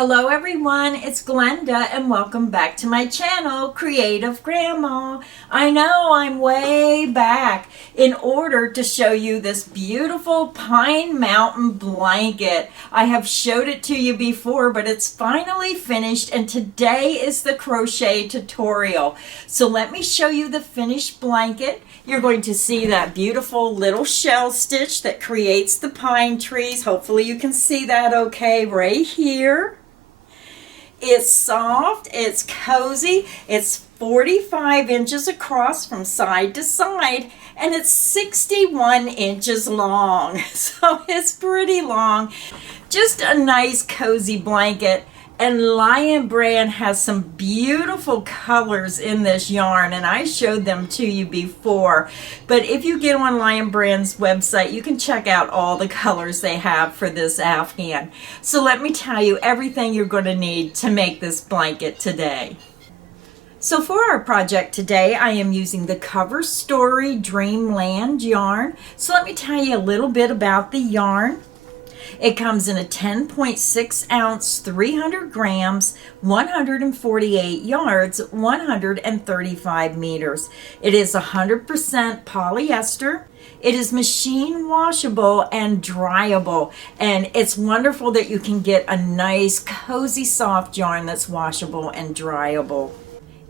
Hello everyone, it's Glenda and welcome back to my channel, Creative Grandma. I know I'm way back in order to show you this beautiful Pine Mountain blanket. I have showed it to you before, but it's finally finished and today is the crochet tutorial. So let me show you the finished blanket. You're going to see that beautiful little shell stitch that creates the pine trees. Hopefully you can see that okay right here. It's soft, it's cozy, it's 45 inches across from side to side, and it's 61 inches long. So it's pretty long. Just a nice cozy blanket. And Lion Brand has some beautiful colors in this yarn, and I showed them to you before. But if you get on Lion Brand's website, you can check out all the colors they have for this Afghan. So let me tell you everything you're going to need to make this blanket today. So for our project today, I am using the Cover Story Dreamland yarn. So let me tell you a little bit about the yarn. It comes in a 10.6 ounce, 300 grams, 148 yards, 135 meters. It is 100% polyester. It is machine washable and dryable, and it's wonderful that you can get a nice cozy soft yarn that's washable and dryable.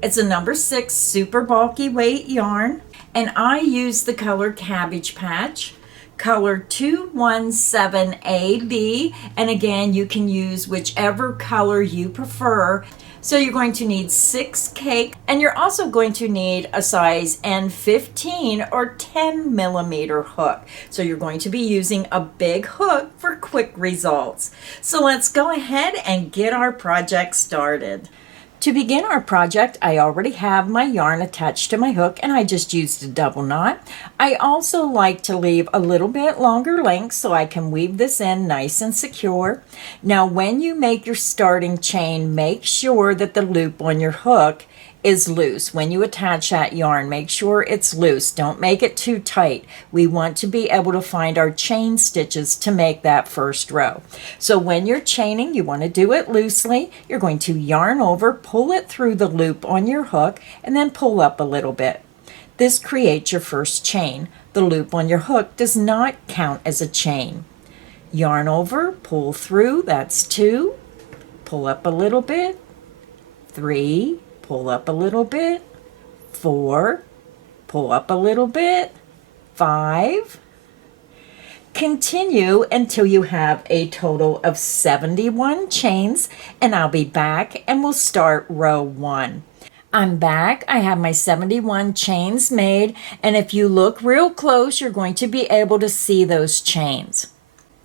It's a number 6 super bulky weight yarn, and I use the color Cabbage Patch. Color 217AB, and again you can use whichever color you prefer. So you're going to need 6 cake, and you're also going to need a size N15 or 10 millimeter hook. So you're going to be using a big hook for quick results. So let's go ahead and get our project started. To begin our project, I already have my yarn attached to my hook and I just used a double knot. I also like to leave a little bit longer length so I can weave this in nice and secure. Now when you make your starting chain, make sure that the loop on your hook is loose. When you attach that yarn, make sure it's loose. Don't make it too tight. We want to be able to find our chain stitches to make that first row. So when you're chaining, you want to do it loosely. You're going to yarn over, pull it through the loop on your hook, and then pull up a little bit. This creates your first chain. The loop on your hook does not count as a chain. Yarn over, pull through, that's 2. Pull up a little bit, 3, pull up a little bit, 4, pull up a little bit, 5. Continue until you have a total of 71 chains, and I'll be back and we'll start row 1. I'm back. I have my 71 chains made, and if you look real close, you're going to be able to see those chains.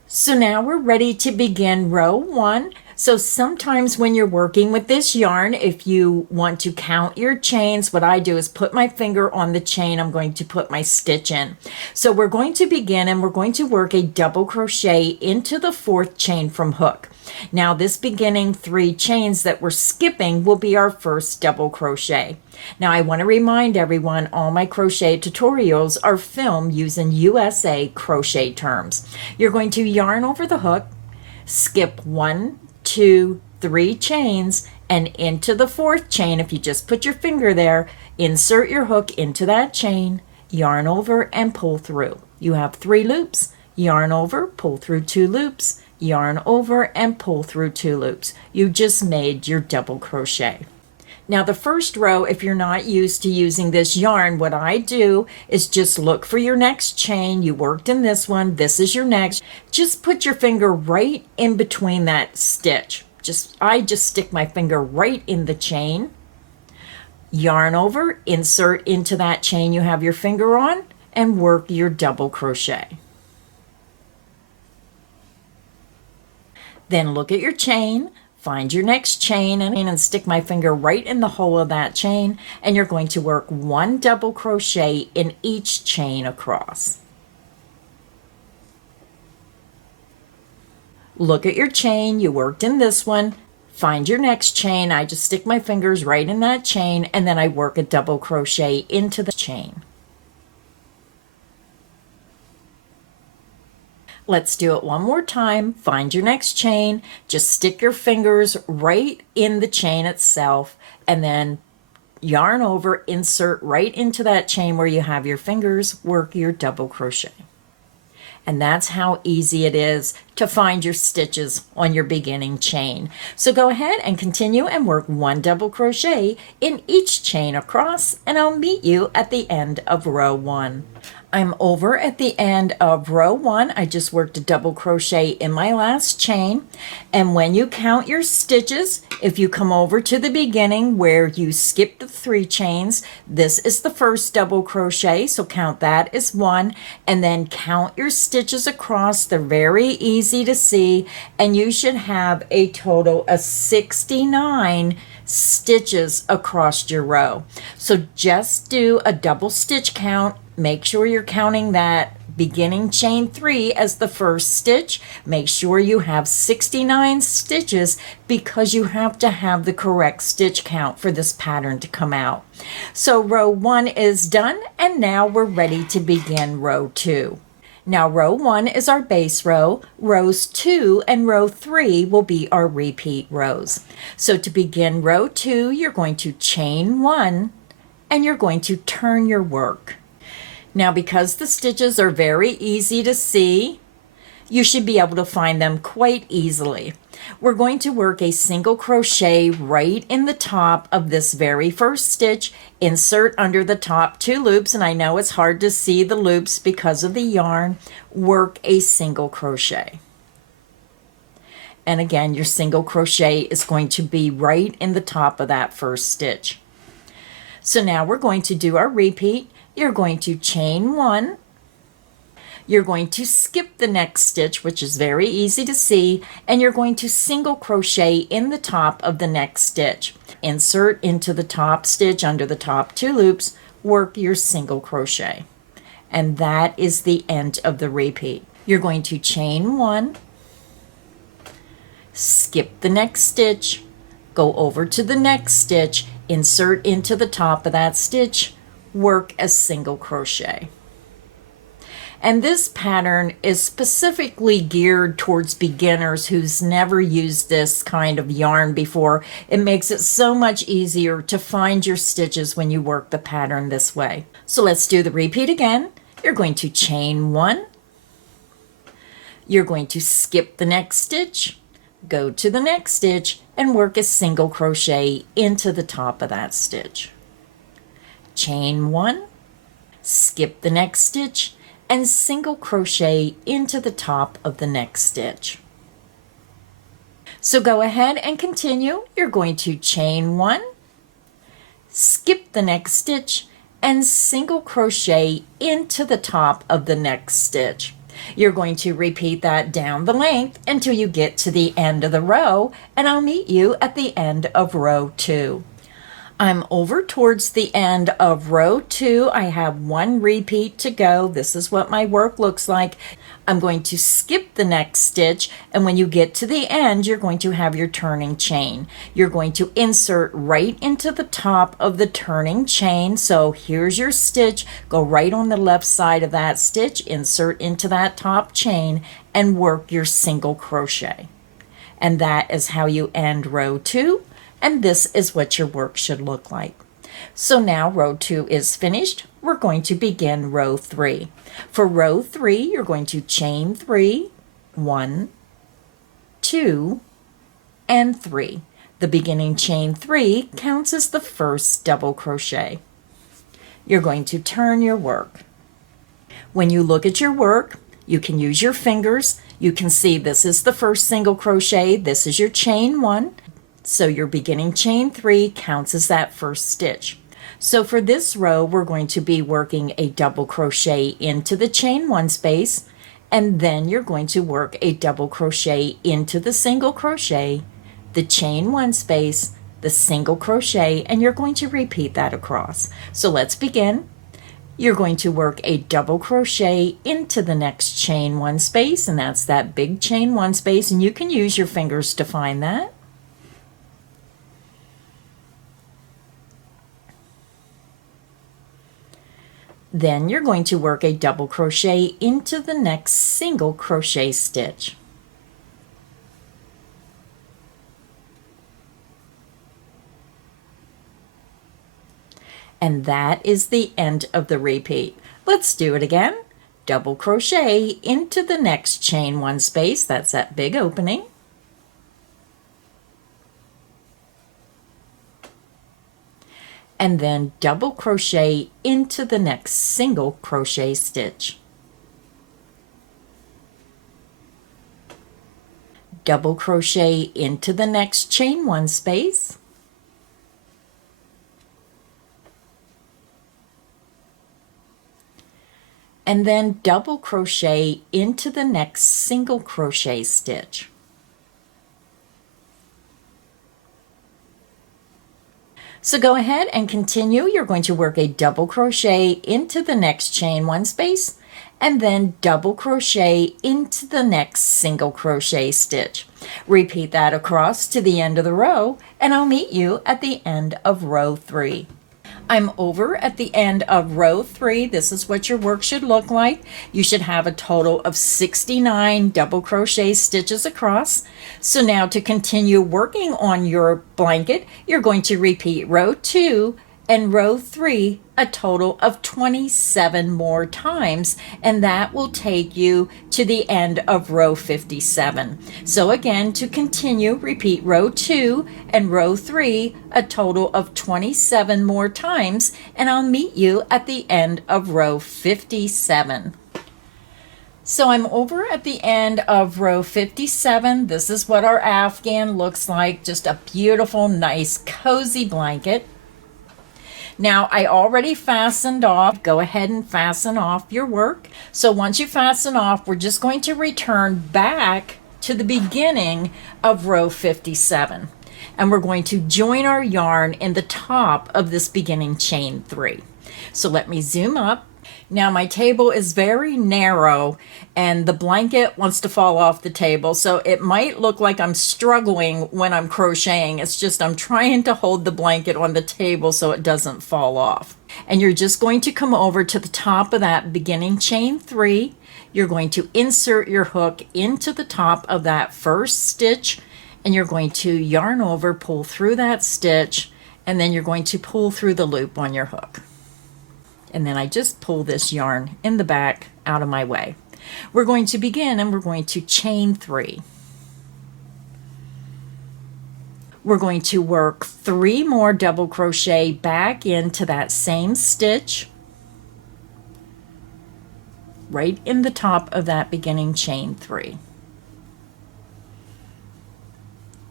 So now we're ready to begin row 1. So sometimes when you're working with this yarn, if you want to count your chains, what I do is put my finger on the chain I'm going to put my stitch in. So we're going to begin and we're going to work a double crochet into the 4th chain from hook. Now this beginning 3 chains that we're skipping will be our first double crochet. Now I want to remind everyone all my crochet tutorials are filmed using USA crochet terms. You're going to yarn over the hook, skip 1, 2, 3 chains, and into the 4th chain. If you just put your finger there, insert your hook into that chain, yarn over and pull through. You have 3 loops, yarn over, pull through 2 loops, yarn over and pull through 2 loops. You just made your double crochet. Now the first row, if you're not used to using this yarn, what I do is just look for your next chain. You worked in this one, this is your next. Just put your finger right in between that stitch. I just stick my finger right in the chain. Yarn over, insert into that chain you have your finger on, and work your double crochet. Then look at your chain. Find your next chain and stick my finger right in the hole of that chain, and you're going to work 1 double crochet in each chain across. Look at your chain, you worked in this one, find your next chain. I just stick my fingers right in that chain and then I work a double crochet into the chain. Let's do it one more time. Find your next chain. Just stick your fingers right in the chain itself and then yarn over, insert right into that chain where you have your fingers, work your double crochet. And that's how easy it is to find your stitches on your beginning chain. So go ahead and continue and work 1 double crochet in each chain across, and I'll meet you at the end of row 1. I'm over at the end of row 1. I just worked a double crochet in my last chain. And when you count your stitches, if you come over to the beginning where you skipped the 3 chains, this is the first double crochet, so count that as 1, and then count your stitches across. They're very easy to see, and you should have a total of 69 stitches across your row. So just do a double stitch count. Make sure you're counting that beginning chain 3 as the first stitch. Make sure you have 69 stitches because you have to have the correct stitch count for this pattern to come out. So row 1 is done, and now we're ready to begin row 2. Now row 1 is our base row. Rows 2 and row 3 will be our repeat rows. So to begin row 2, you're going to chain 1 and you're going to turn your work. Now because the stitches are very easy to see, you should be able to find them quite easily. We're going to work a single crochet right in the top of this very first stitch, insert under the top 2 loops, and I know it's hard to see the loops because of the yarn. Work a single crochet. And again, your single crochet is going to be right in the top of that first stitch. So now we're going to do our repeat. You're going to chain 1. You're going to skip the next stitch, which is very easy to see, and you're going to single crochet in the top of the next stitch. Insert into the top stitch under the top 2 loops, work your single crochet. And that is the end of the repeat. You're going to chain 1, skip the next stitch, go over to the next stitch, insert into the top of that stitch, work a single crochet. And this pattern is specifically geared towards beginners who's never used this kind of yarn before. It makes it so much easier to find your stitches when you work the pattern this way. So let's do the repeat again. You're going to chain 1. You're going to skip the next stitch, go to the next stitch, and work a single crochet into the top of that stitch. Chain 1, skip the next stitch, and single crochet into the top of the next stitch. So go ahead and continue. You're going to chain 1, skip the next stitch, and single crochet into the top of the next stitch. You're going to repeat that down the length until you get to the end of the row, and I'll meet you at the end of row 2. I'm over towards the end of row 2. I have 1 repeat to go. This is what my work looks like. I'm going to skip the next stitch, and when you get to the end, you're going to have your turning chain. You're going to insert right into the top of the turning chain. So here's your stitch. Go right on the left side of that stitch, insert into that top chain, and work your single crochet. And that is how you end row 2. And this is what your work should look like. So now row 2 is finished. We're going to begin row 3. For row 3, you're going to chain 3, 1, 2, and 3. The beginning chain 3 counts as the first double crochet. You're going to turn your work. When you look at your work, you can use your fingers. You can see this is the first single crochet. This is your chain 1. So your beginning chain 3 counts as that first stitch. So for this row, we're going to be working a double crochet into the chain 1 space, and then you're going to work a double crochet into the single crochet, the chain 1 space, the single crochet, and you're going to repeat that across. So let's begin. You're going to work a double crochet into the next chain 1 space, and that's that big chain 1 space, and you can use your fingers to find that. Then you're going to work a double crochet into the next single crochet stitch. And that is the end of the repeat. Let's do it again. Double crochet into the next chain one space, that's that big opening. And then double crochet into the next single crochet stitch. Double crochet into the next chain one space. And then double crochet into the next single crochet stitch. So go ahead and continue. You're going to work a double crochet into the next chain one space and then double crochet into the next single crochet stitch. Repeat that across to the end of the row, and I'll meet you at the end of row 3. I'm over at the end of row 3. This is what your work should look like. You should have a total of 69 double crochet stitches across. So now to continue working on your blanket, you're going to repeat row 2 and row 3 a total of 27 more times, and that will take you to the end of row 57. So again, to continue, repeat row 2 and row 3 a total of 27 more times, and I'll meet you at the end of row 57. So I'm over at the end of row 57. This is what our afghan looks like, just a beautiful, nice, cozy blanket. Now I already fastened off. Go ahead and fasten off your work. So once you fasten off, we're just going to return back to the beginning of row 57. And we're going to join our yarn in the top of this beginning chain 3. So let me zoom up. Now my table is very narrow and the blanket wants to fall off the table, so it might look like I'm struggling when I'm crocheting. It's just I'm trying to hold the blanket on the table so it doesn't fall off. And you're just going to come over to the top of that beginning chain 3. You're going to insert your hook into the top of that first stitch, and you're going to yarn over, pull through that stitch, and then you're going to pull through the loop on your hook. And then I just pull this yarn in the back out of my way. We're going to begin and we're going to chain 3. We're going to work 3 more double crochet back into that same stitch right in the top of that beginning chain 3.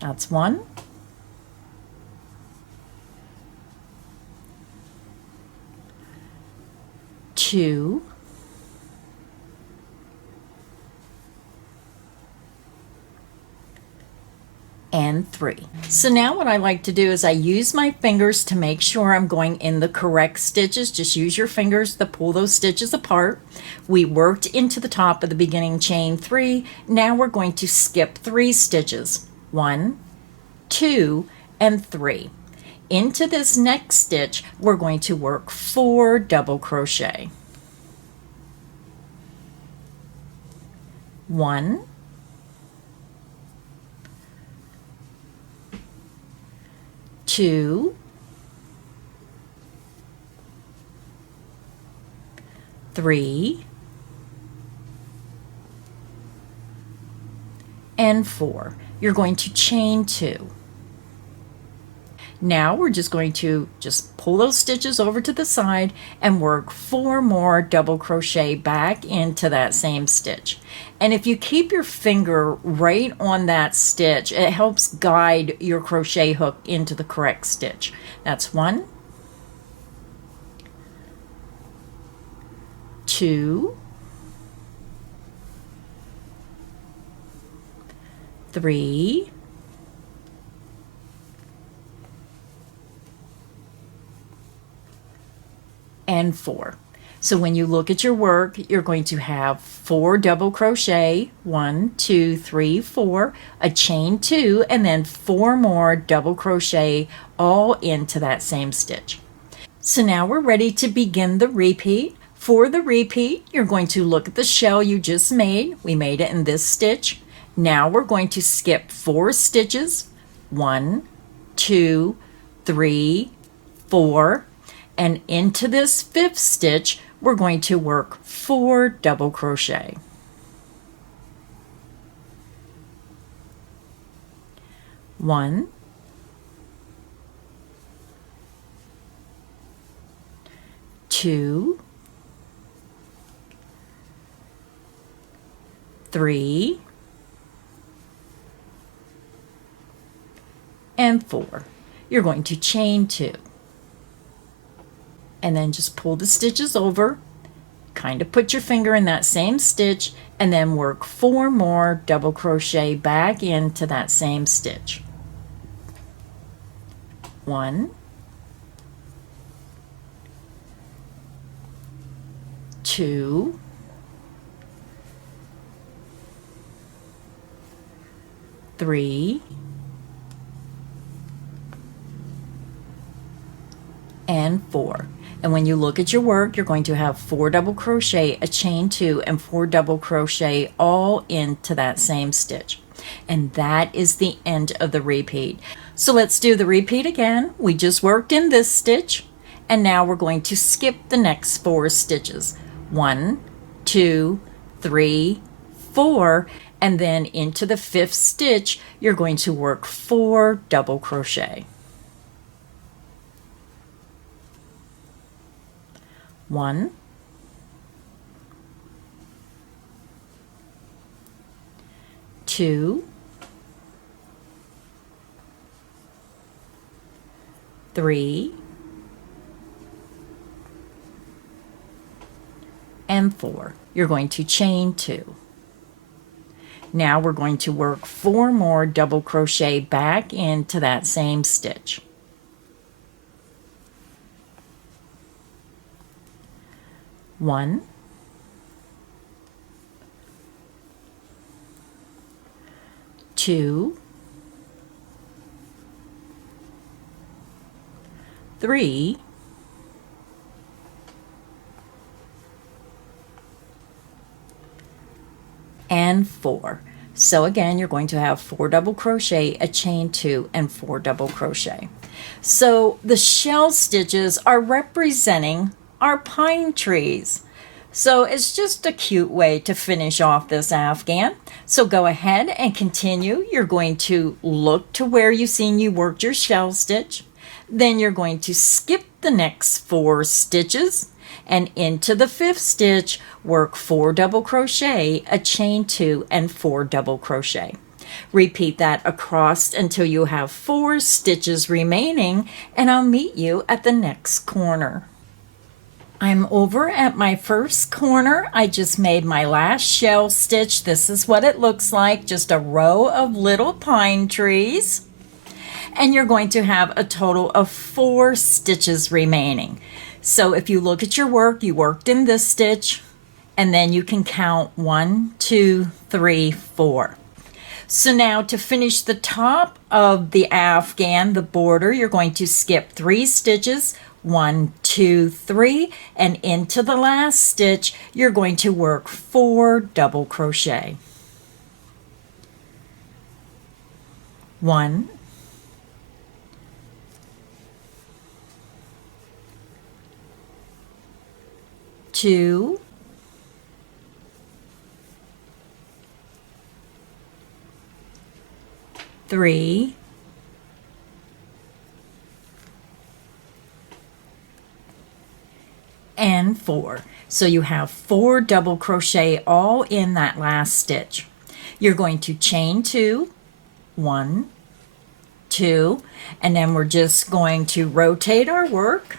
That's 1. 2, and 3. So now what I like to do is I use my fingers to make sure I'm going in the correct stitches. Just use your fingers to pull those stitches apart. We worked into the top of the beginning chain 3. Now we're going to skip 3 stitches. 1, 2, and 3. Into this next stitch, we're going to work 4 double crochet. 1, 2, 3, and 4. You're going to chain 2. Now we're just going to pull those stitches over to the side and work 4 more double crochet back into that same stitch. And if you keep your finger right on that stitch, it helps guide your crochet hook into the correct stitch. That's 1, 2, 3, and 4. So when you look at your work, you're going to have 4 double crochet, 1, 2, 3, 4, a chain 2, and then 4 more double crochet all into that same stitch. So now we're ready to begin the repeat. For the repeat, you're going to look at the shell you just made. We made it in this stitch. Now we're going to skip 4 stitches. 1, 2, 3, 4, and into this 5th stitch, we're going to work 4 double crochet. 1, 2, 3, and 4. You're going to chain 2. And then just pull the stitches over, kind of put your finger in that same stitch, and then work 4 more double crochet back into that same stitch. 1, 2, 3, and 4. And when you look at your work, you're going to have 4 double crochet, a chain 2, and 4 double crochet all into that same stitch. And that is the end of the repeat. So let's do the repeat again. We just worked in this stitch, and now we're going to skip the next 4 stitches. 1, 2, 3, 4, and then into the 5th stitch, you're going to work 4 double crochet. 1, 2, 3, and 4. You're going to chain 2. Now we're going to work 4 more double crochet back into that same stitch. 1, 2, 3, and 4. So again, you're going to have 4 double crochet, a chain 2, and 4 double crochet. So the shell stitches are representing our pine trees. So it's just a cute way to finish off this afghan. So go ahead and continue. You're going to look to where you've seen you worked your shell stitch. Then you're going to skip the next 4 stitches, and into the 5th stitch, work 4 double crochet, a chain 2, and 4 double crochet. Repeat that across until you have 4 stitches remaining, and I'll meet you at the next corner. I'm over at my first corner. I just made my last shell stitch. This is what it looks like, just a row of little pine trees. And you're going to have a total of 4 stitches remaining. So if you look at your work, you worked in this stitch, and then you can count 1, 2, 3, 4. So now to finish the top of the afghan, the border, you're going to skip 3 stitches, 1, 2, 3, and into the last stitch, you're going to work 4 double crochet. 1, 2, 3, and 4. So you have 4 double crochet all in that last stitch. You're going to chain 2, 1, 2, and then we're just going to rotate our work,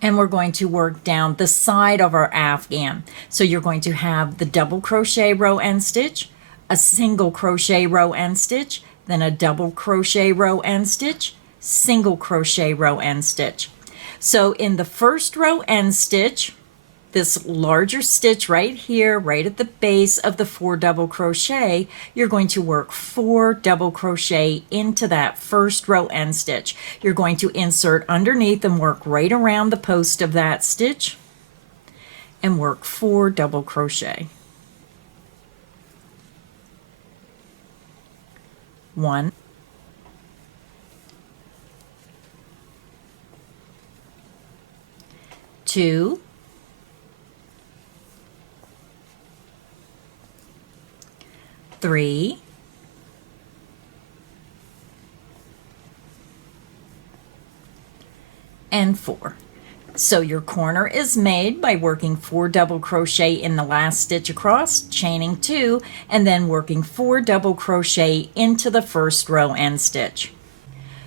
and we're going to work down the side of our afghan. So you're going to have the double crochet row end stitch, a single crochet row end stitch, then a double crochet row end stitch, single crochet row end stitch. So in the first row end stitch, this larger stitch right here, right at the base of the 4 double crochet, you're going to work 4 double crochet into that first row end stitch. You're going to insert underneath and work right around the post of that stitch. and work 4 double crochet. 1, 2, 3, and 4. So your corner is made by working 4 double crochet in the last stitch across, chaining 2, and then working 4 double crochet into the first row end stitch.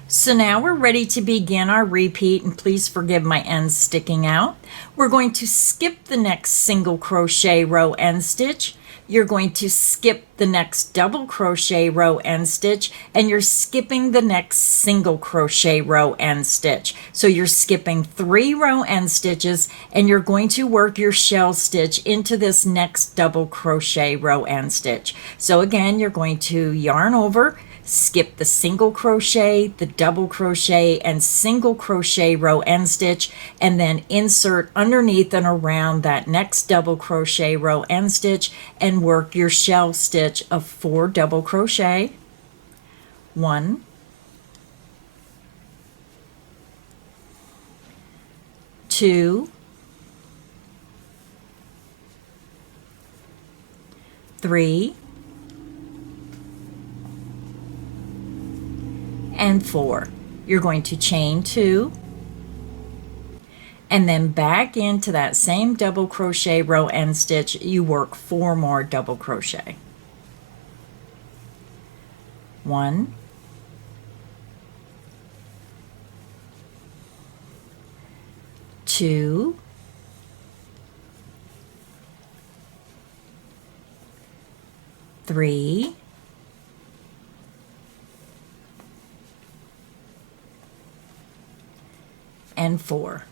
So now we're ready to begin our repeat, and please forgive my ends sticking out. We're going to skip the next single crochet row end stitch. You're going to skip the next double crochet row end stitch, and you're skipping the next single crochet row end stitch. So you're skipping 3 row end stitches, and you're going to work your shell stitch into this next double crochet row end stitch. So again, you're going to yarn over, skip the single crochet, the double crochet, and single crochet row end stitch, and then insert underneath and around that next double crochet row end stitch and work your shell stitch of 4 double crochet. 1, 2, 3, and 4. You're going to chain 2 and then back into that same double crochet row end stitch. You work 4 more double crochet. 1, 2, 3, and 4.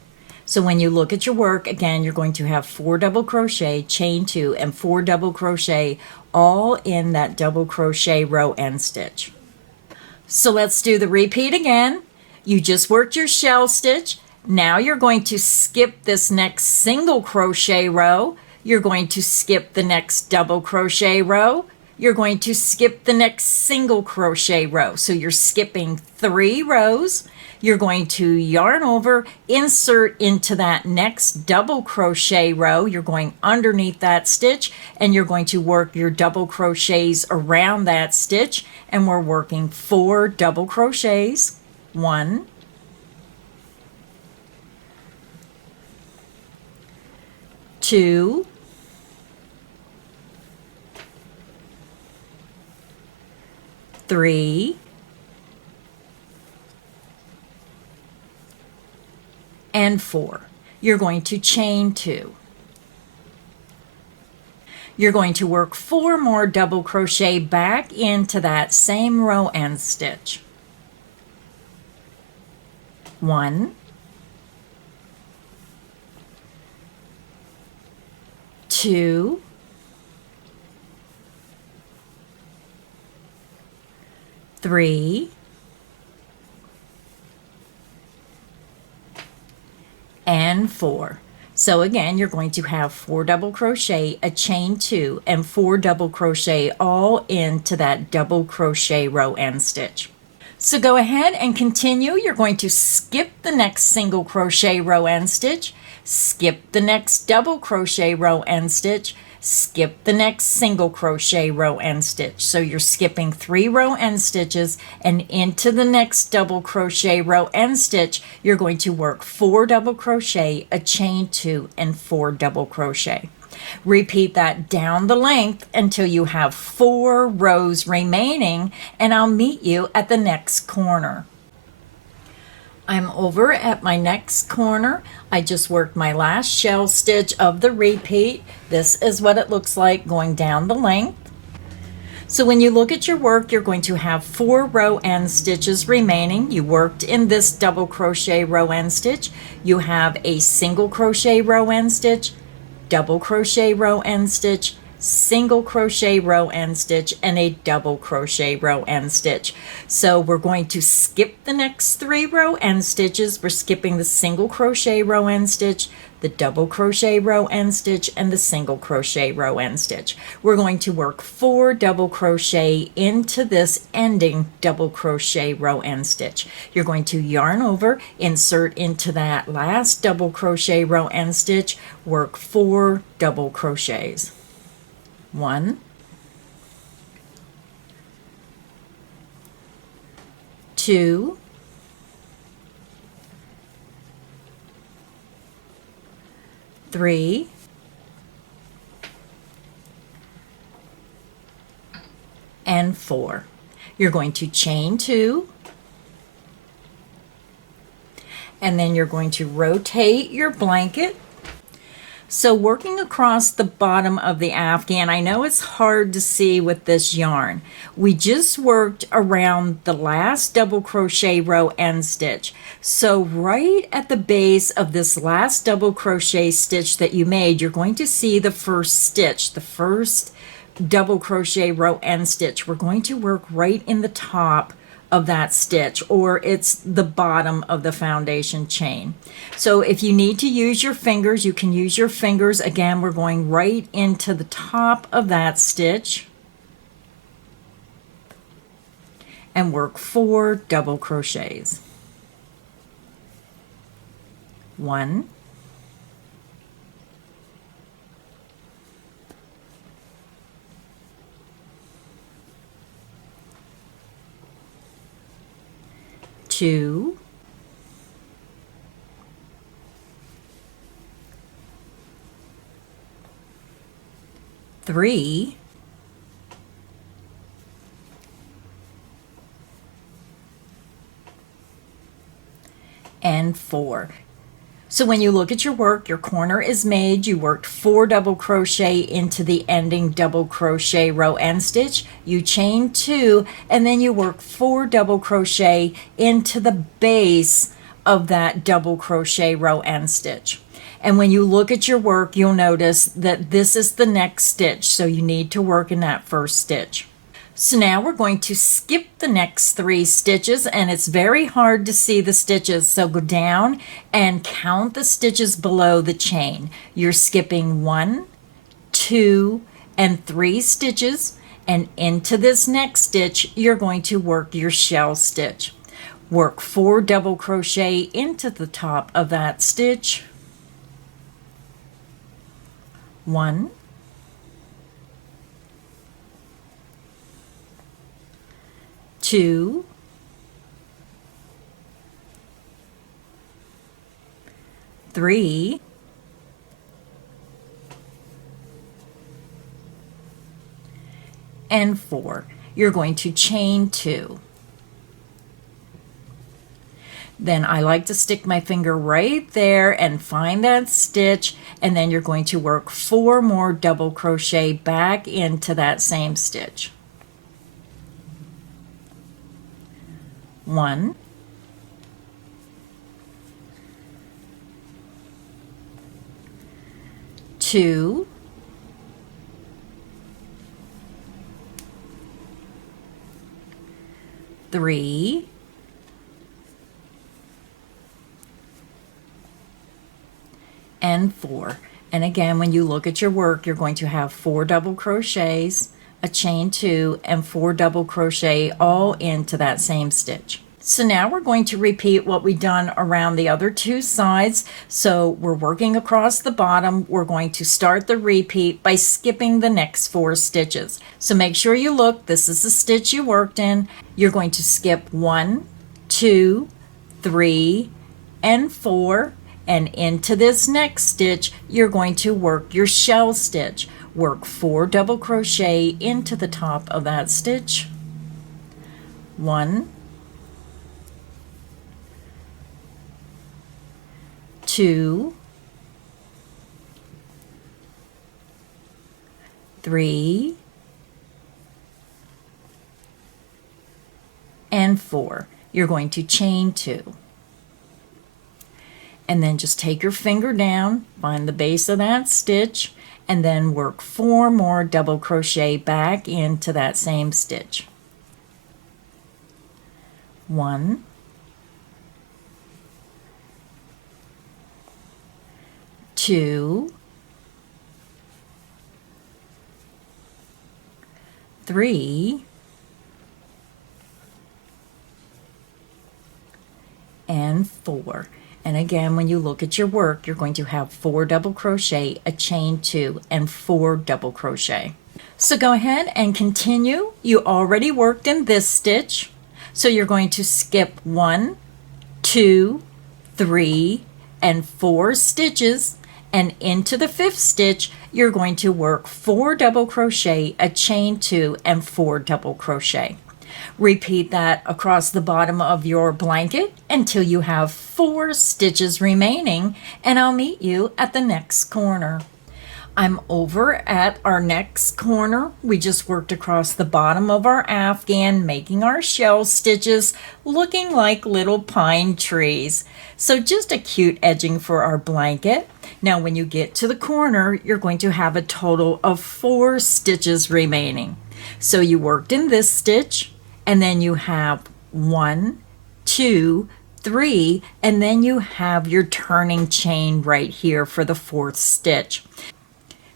So when you look at your work, again, you're going to have 4 double crochet, chain 2, and 4 double crochet all in that double crochet row end stitch. So let's do the repeat again. You just worked your shell stitch. Now you're going to skip this next single crochet row. You're going to skip the next double crochet row. You're going to skip the next single crochet row. So you're skipping 3 rows. You're going to yarn over, insert into that next double crochet row. You're going underneath that stitch, and you're going to work your double crochets around that stitch, and we're working 4 double crochets. 1, 2, 3, and 4. You're going to chain 2. You're going to work 4 more double crochet back into that same row end stitch. 1, 2, 3, and 4. So again, you're going to have 4 double crochet, a chain 2, and 4 double crochet all into that double crochet row end stitch. So go ahead and continue. You're going to skip the next single crochet row end stitch, skip the next double crochet row end stitch, skip the next single crochet row end stitch. So you're skipping 3 row end stitches, and into the next double crochet row end stitch, you're going to work 4 double crochet, a chain 2, and 4 double crochet. Repeat that down the length until you have 4 rows remaining, and I'll meet you at the next corner. I'm over at my next corner. I just worked my last shell stitch of the repeat. This is what it looks like going down the length. So when you look at your work, you're going to have 4 row end stitches remaining. You worked in this double crochet row end stitch. You have a single crochet row end stitch, double crochet row end stitch, single crochet row end stitch, and a double crochet row end stitch. So we're going to skip the next 3 row end stitches. We're skipping the single crochet row end stitch, the double crochet row end stitch, and the single crochet row end stitch. We're going to work 4 double crochet into this ending double crochet row end stitch. You're going to yarn over, insert into that last double crochet row end stitch, work 4 double crochets. 1, 2, 3, and 4. You're going to chain 2, and then you're going to rotate your blanket. So working across the bottom of the afghan, I know it's hard to see with this yarn. We just worked around the last double crochet row end stitch. So right at the base of this last double crochet stitch that you made, you're going to see the first stitch, the first double crochet row end stitch. We're going to work right in the top of that stitch, or it's the bottom of the foundation chain. So if you need to use your fingers, you can use your fingers. Again, we're going right into the top of that stitch and work 4 double crochets. 1, 2, 3, and 4. So when you look at your work, your corner is made. You worked 4 double crochet into the ending double crochet row end stitch. You chain 2, and then you work 4 double crochet into the base of that double crochet row end stitch. And when you look at your work, you'll notice that this is the next stitch, so you need to work in that first stitch. So now we're going to skip the next 3 stitches, and it's very hard to see the stitches, so go down and count the stitches below the chain. You're skipping 1, 2, and 3 stitches, and into this next stitch you're going to work your shell stitch. Work 4 double crochet into the top of that stitch. 1, 2, 3, and 4. You're going to chain 2. Then I like to stick my finger right there and find that stitch, and then you're going to work 4 more double crochet back into that same stitch. 1, 2, 3, and 4. And again, when you look at your work, you're going to have 4 double crochets, a chain 2, and 4 double crochet all into that same stitch. So now we're going to repeat what we've done around the other 2 sides. So we're working across the bottom. We're going to start the repeat by skipping the next 4 stitches. So make sure you look, this is the stitch you worked in. You're going to skip 1, 2, 3, and 4. And into this next stitch, you're going to work your shell stitch. Work 4 double crochet into the top of that stitch. 1, 2, 3, and 4. You're going to chain 2. And then just take your finger down, find the base of that stitch, and then work 4 more double crochet back into that same stitch. 1, 2, 3, and 4. And again, when you look at your work, you're going to have 4 double crochet, a chain 2, and 4 double crochet. So go ahead and continue. You already worked in this stitch, so you're going to skip 1, 2, 3, and 4 stitches, and into the 5th stitch you're going to work 4 double crochet, a chain 2, and 4 double crochet. Repeat that across the bottom of your blanket until you have 4 stitches remaining, and I'll meet you at the next corner. I'm over at our next corner. We just worked across the bottom of our afghan, making our shell stitches looking like little pine trees. So just a cute edging for our blanket. Now when you get to the corner, you're going to have a total of 4 stitches remaining. So you worked in this stitch, and then you have 1, 2, 3, and then you have your turning chain right here for the 4th stitch.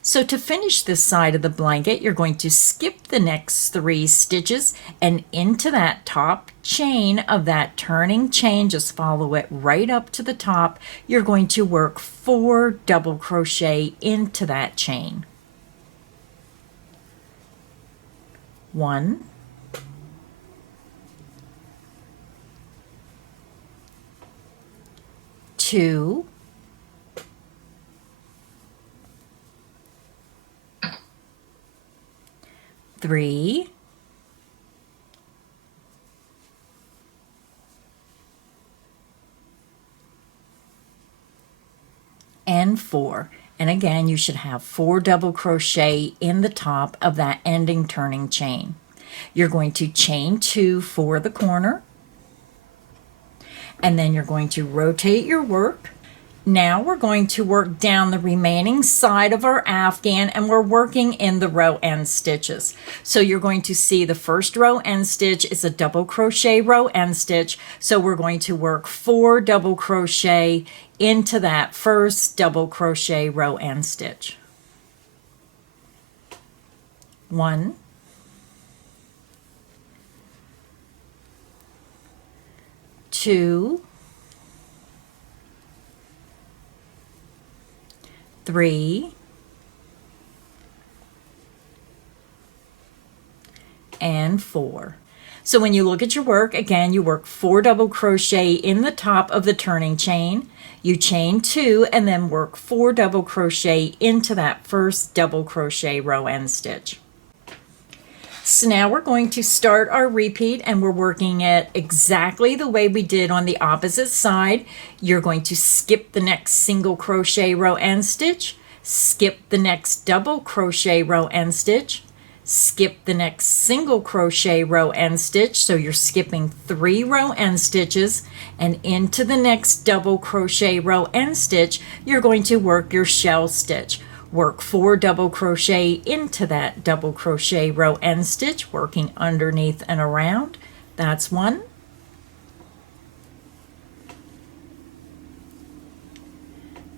So to finish this side of the blanket, you're going to skip the next 3 stitches, and into that top chain of that turning chain, just follow it right up to the top, you're going to work 4 double crochet into that chain. 1, 2, 3, and 4. And again, you should have 4 double crochet in the top of that ending turning chain. You're going to chain 2 for the corner, and then you're going to rotate your work. Now we're going to work down the remaining side of our afghan, and we're working in the row end stitches. So you're going to see the first row end stitch is a double crochet row end stitch. So we're going to work 4 double crochet into that first double crochet row end stitch. 1, 2, 3, and 4. So when you look at your work, again, you work 4 double crochet in the top of the turning chain, you chain 2, and then work 4 double crochet into that first double crochet row end stitch. So now we're going to start our repeat, and we're working it exactly the way we did on the opposite side. You're going to skip the next single crochet row end stitch, skip the next double crochet row end stitch, skip the next single crochet row end stitch, so you're skipping 3 row end stitches, and into the next double crochet row end stitch you're going to work your shell stitch. Work 4 double crochet into that double crochet row end stitch, working underneath and around. That's 1,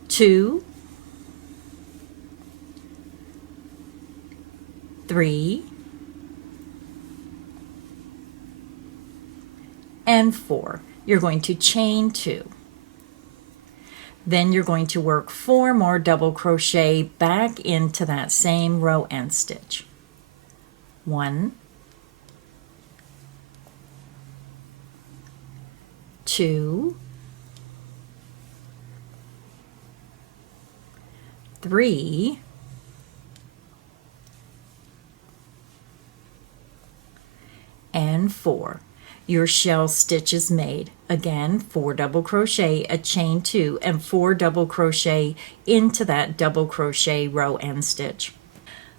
2, 3, and 4. You're going to chain 2. Then you're going to work 4 more double crochet back into that same row end stitch. 1, 2, 3, and 4. Your shell stitch is made. Again, 4 double crochet, a chain 2, and 4 double crochet into that double crochet row end stitch.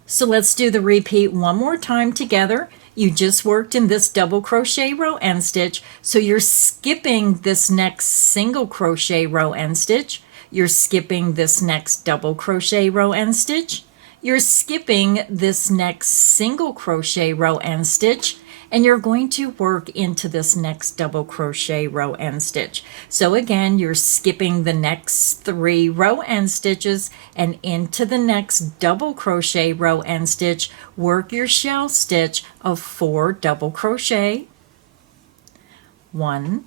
So let's do the repeat one more time together. You just worked in this double crochet row end stitch, so you're skipping this next single crochet row end stitch, you're skipping this next double crochet row end stitch, You're skipping this next single crochet row end stitch, and you're going to work into this next double crochet row end stitch. So again, you're skipping the next 3 row end stitches and into the next double crochet row end stitch. Work your shell stitch of 4 double crochet. 1,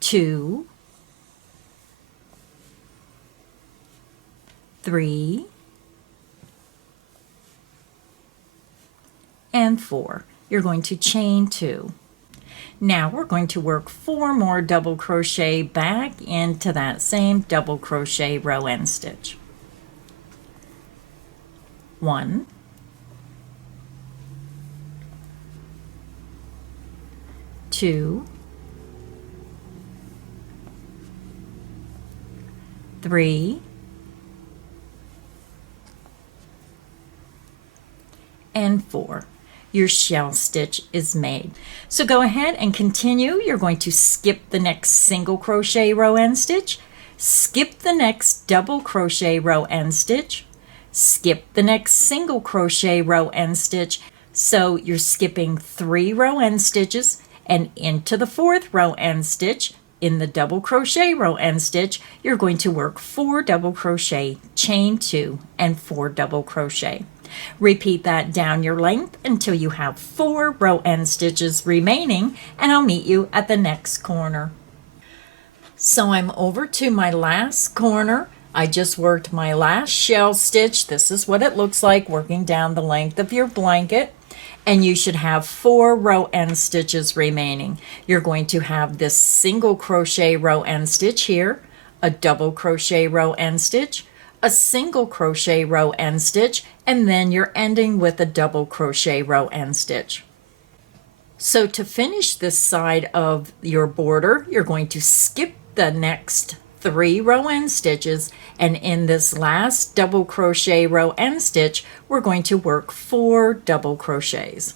2, 3, and 4. You're going to chain 2. Now we're going to work 4 more double crochet back into that same double crochet row end stitch. 1, 2, 3, and 4. Your shell stitch is made. So go ahead and continue. You're going to skip the next single crochet row end stitch, skip the next double crochet row end stitch, skip the next single crochet row end stitch. So you're skipping 3 row end stitches and into the 4th row end stitch. In the double crochet row end stitch, you're going to work 4 double crochet, chain 2, and 4 double crochet. Repeat that down your length until you have 4 row end stitches remaining, and I'll meet you at the next corner. So I'm over to my last corner. I just worked my last shell stitch. This is what it looks like working down the length of your blanket. And you should have 4 row end stitches remaining. You're going to have this single crochet row end stitch here, a double crochet row end stitch, a single crochet row end stitch, and then you're ending with a double crochet row end stitch. So to finish this side of your border, you're going to skip the next 3 row end stitches, and in this last double crochet row end stitch, we're going to work 4 double crochets.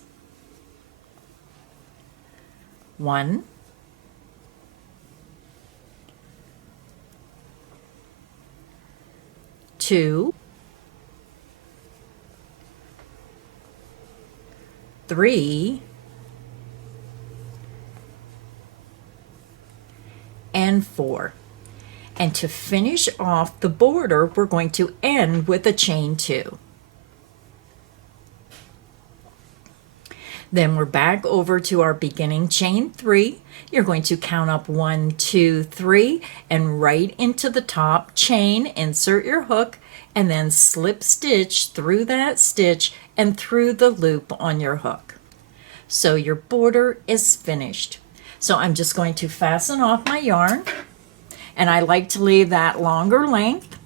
1, 2, 3, and 4. And to finish off the border, we're going to end with a chain 2. Then we're back over to our beginning chain 3. You're going to count up 1, 2, 3, and right into the top chain, insert your hook, and then slip stitch through that stitch and through the loop on your hook. So your border is finished. So I'm just going to fasten off my yarn, and I like to leave that longer length.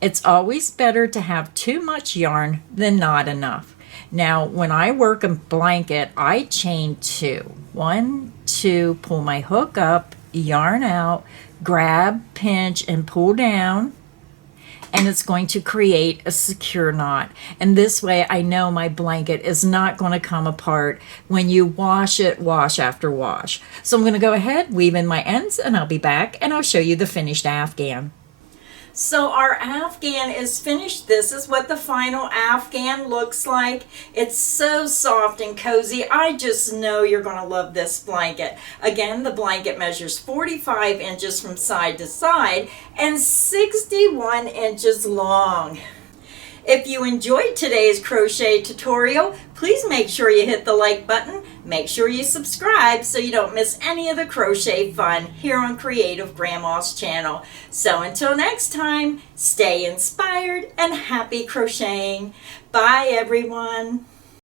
It's always better to have too much yarn than not enough. Now, when I work a blanket, I chain 2. 1, 2, pull my hook up, yarn out, grab, pinch, and pull down. And it's going to create a secure knot. And this way I know my blanket is not going to come apart when you wash it, wash after wash. So I'm going to go ahead, weave in my ends, and I'll be back and I'll show you the finished afghan. So our afghan is finished. This is what the final afghan looks like. It's so soft and cozy. I just know you're going to love this blanket. Again, the blanket measures 45 inches from side to side and 61 inches long. If you enjoyed today's crochet tutorial, please make sure you hit the like button. Make sure you subscribe so you don't miss any of the crochet fun here on Creative Grandma's channel. So until next time, stay inspired and happy crocheting. Bye everyone.